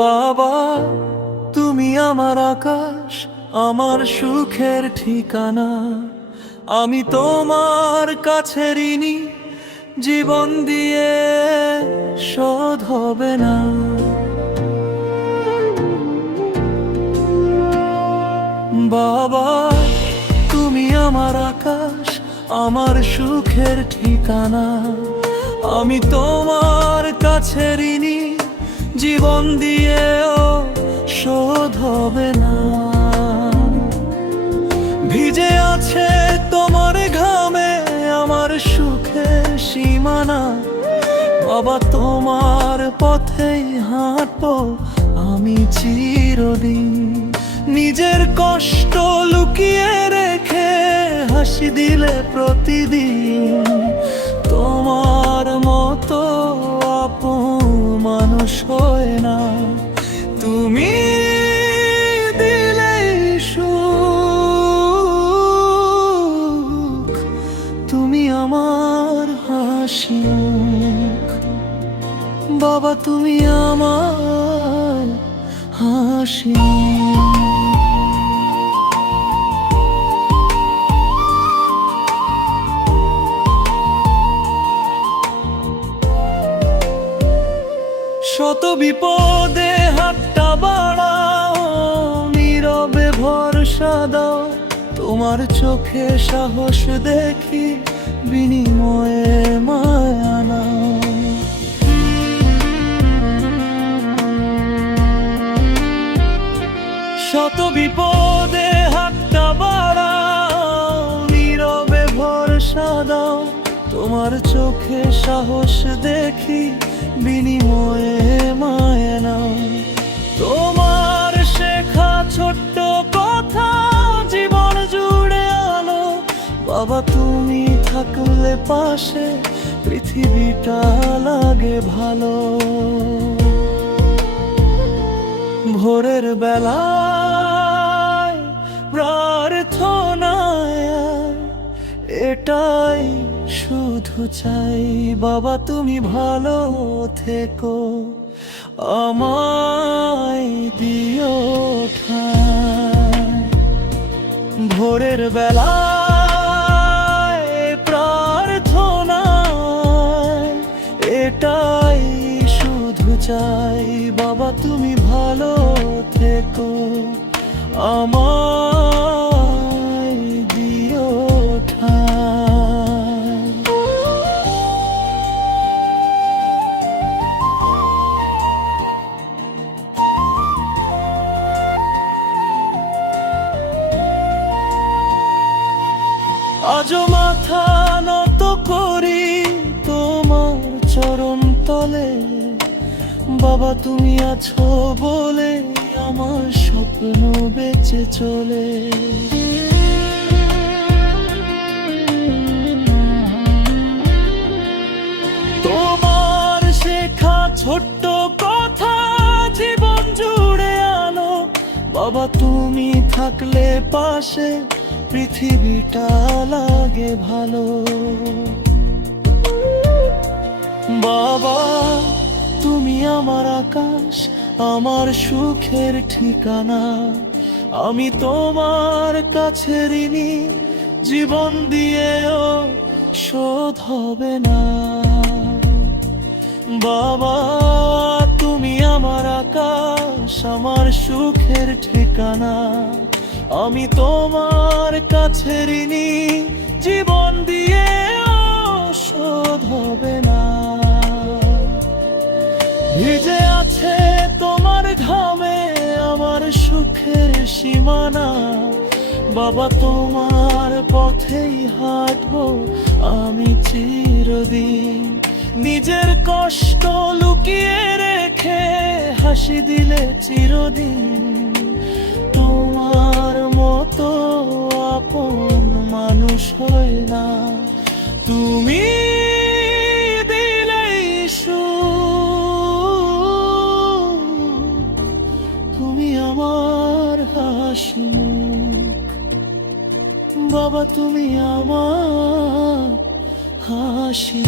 বাবা তুমি আমার আকাশ, আমার সুখের ঠিকানা। আমি তোমার কাছে ঋণী, জীবন দিয়ে শোধ হবে না। বাবা তুমি আমার আকাশ, আমার সুখের ঠিকানা। আমি তোমার কাছে ঋণী, জীবন দিয়েও শোধ হবে না। ভিজে আছে তোমার ঘামে আমার সুখের সীমানা। বাবা তোমার পথেই হাঁটবো আমি চিরদিন। নিজের কষ্ট লুকিয়ে রেখে হাসি দিলে প্রতিদিন। তোমার মতো আপন মানুষ হয় না। তুমি দিলেই সুখ, তুমি আমার হাসি। বাবা তুমি আমার হাসি। শত বিপদে হাতটা বাড়াও, নীরবে ভরসা দাও। তোমার চোখে সাহস দেখি, বিনিময়ে মায়া নাও। শত বিপদে হাতটা বাড়াও, নীরবে ভরসা দাও। তোমার চোখে সাহস দেখি, বিনিময়ে মায়া নাও। তোমার শেখা ছোট্ট কথা জীবন জুড়ে আলো। বাবা তুমি থাকলে পাশে পৃথিবীটা লাগে ভালো। ভোরের বেলায় প্রার্থনায় এটাই শুধু চাই। বাবা তুমি ভালো থেকো, আমায় দিও ঠাঁই। ভোরের বেলায় প্রার্থনায় এটাই শুধু চাই। বাবা তুমি ভালো থেকো, আমায় দিও ঠাঁই। আজও মাথা নত করি তোমার চরণ তলে। বাবা তুমি আছো বলে আমার স্বপ্ন বেঁচে চলে। তোমার শেখা ছোট্ট কথা জীবন জুড়ে আনো। বাবা তুমি থাকলে পাশে পৃথিবীটা লাগে ভালো। বাবা তুমি আমার আকাশ, আমার সুখের ঠিকানা। আমি তোমার কাছে ঋণী, জীবন দিয়েও শোধ হবে না। বাবা তুমি আমার আকাশ, আমার সুখের ঠিকানা। আমি তোমার কাছে ঋণী, জীবন দিয়েও শোধ হবে না। ভিজে আছে তোমার ঘামে আমার সুখের সীমানা। বাবা তোমার পথেই হাঁটবো আমি চিরদিন। নিজের কষ্ট লুকিয়ে রেখে হাসি দিলে চিরদিন। তোমার মতো আপন মানুষ হয় না। তুমি দিলেই সুখ, তুমি আমার হাসি। বাবা তুমি আমার হাসি।